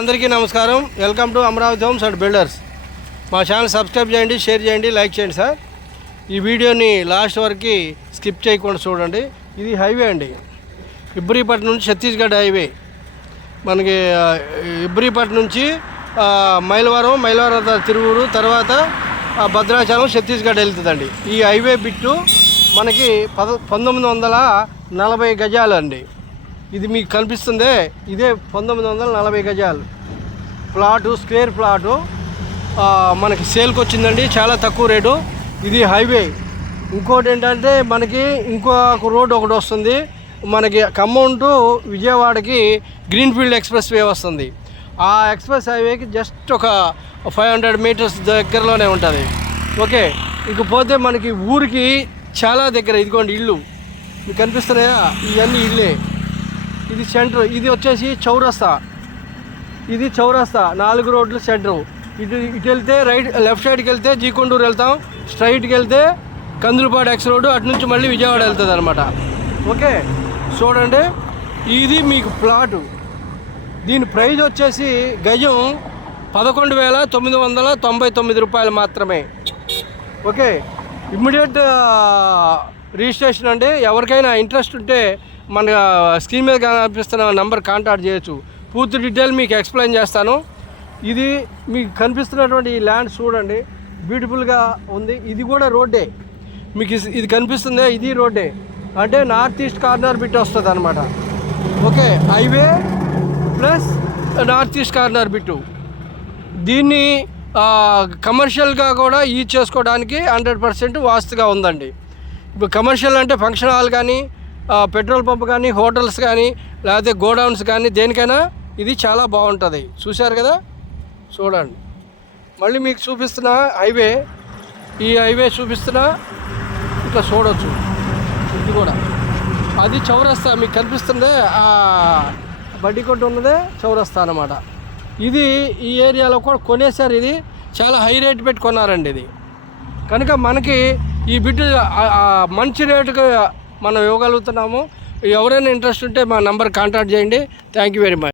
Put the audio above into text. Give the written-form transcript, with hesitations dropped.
అందరికీ నమస్కారం. Welcome to Amaravati homes and builders. మా ఛానల్ సబ్స్క్రైబ్ చేయండి, షేర్ చేయండి, లైక్ చేయండి సార్. ఈ వీడియోని లాస్ట్ వరకు స్కిప్ చేయకుండా చూడండి. ఇది హైవే అండి, ఇబ్రీపట్నం నుంచి ఛత్తీస్గఢ్ హైవే. మనకి ఇబ్రీపట్నం నుంచి మైలవరం తిరువురు, తర్వాత భద్రాచలం, ఛత్తీస్గఢ్ వెళ్తుందండి. ఈ హైవే బిట్టు మనకి 1940 గజాలు అండి. ఇది మీకు కనిపిస్తుందే, ఇదే 1940 గజాలు ప్లాటు, స్క్వేర్ ప్లాటు మనకి సేల్కి వచ్చిందండి. చాలా తక్కువ రేటు. ఇది హైవే. ఇంకోటి ఏంటంటే మనకి ఇంకొక రోడ్ ఒకటి వస్తుంది మనకి, ఖమ్మం టు విజయవాడకి గ్రీన్ఫీల్డ్ ఎక్స్ప్రెస్ వే వస్తుంది. ఆ ఎక్స్ప్రెస్ హైవేకి జస్ట్ ఒక 500 మీటర్స్ దగ్గరలోనే ఉంటుంది. ఓకే, ఇకపోతే మనకి ఊరికి చాలా దగ్గర. ఇదిగోండి ఇల్లు మీకు కనిపిస్తున్నాయా, ఇవన్నీ ఇల్లే. ఇది సెంటర్, ఇది వచ్చేసి చౌరస్తా. ఇది చౌరస్తా, 4 రోడ్లు సెంటరు. ఇటు వెళ్తే లెఫ్ట్ సైడ్కి వెళ్తే జీకొండూరు వెళ్తాం, స్ట్రైట్కి వెళ్తే కందులపాడు ఎక్స్ రోడ్డు, అటు నుంచి మళ్ళీ విజయవాడ వెళ్తుంది అనమాట. ఓకే, చూడండి ఇది మీకు ప్లాటు. దీని ప్రైజ్ వచ్చేసి గజం 11,999 రూపాయలు మాత్రమే. ఓకే, ఇమ్మీడియట్ రిజిస్ట్రేషన్ అండి. ఎవరికైనా ఇంట్రెస్ట్ ఉంటే మన స్క్రీన్ మీద కనిపిస్తున్న నెంబర్ కాంటాక్ట్ చేయొచ్చు. పూర్తి డీటెయిల్ మీకు ఎక్స్ప్లెయిన్ చేస్తాను. ఇది మీకు కనిపిస్తున్నటువంటి ఈ ల్యాండ్ చూడండి, బ్యూటిఫుల్గా ఉంది. ఇది కూడా రోడ్డే మీకు, ఇది కనిపిస్తుంది, ఇది రోడ్డే. అంటే నార్త్ ఈస్ట్ కార్నర్ బిట్ వస్తుంది అనమాట. Okay, highway plus north east corner bit. దీన్ని కమర్షియల్గా కూడా యూజ్ చేసుకోవడానికి 100% వాస్తుగా ఉందండి. ఇప్పుడు కమర్షియల్ అంటే ఫంక్షన్ హాల్ కానీ, పెట్రోల్ పంప్ కానీ, హోటల్స్ కానీ, లేకపోతే గోడౌన్స్ కానీ, దేనికైనా ఇది చాలా బాగుంటుంది. చూశారు కదా, చూడండి. మళ్ళీ మీకు చూపిస్తున్న హైవే, ఈ హైవే చూపిస్తున్నా, ఇట్లా చూడవచ్చు. ఇది కూడా అది చౌరస్తా మీకు కనిపిస్తుందే, బడ్డీ కొట్టు ఉన్నదే చౌరస్తా అన్నమాట. ఇది ఈ ఏరియాలో కూడా కొనేసారు. ఇది చాలా హై రేట్ పెట్టి కొన్నారండి. ఇది కనుక మనకి ఈ బిడ్డ మంచి రేటుగా మనం ఇవ్వగలుగుతున్నాము. ఎవరైనా ఇంట్రెస్ట్ ఉంటే మా నెంబర్ కాంటాక్ట్ చేయండి. Thank you very much.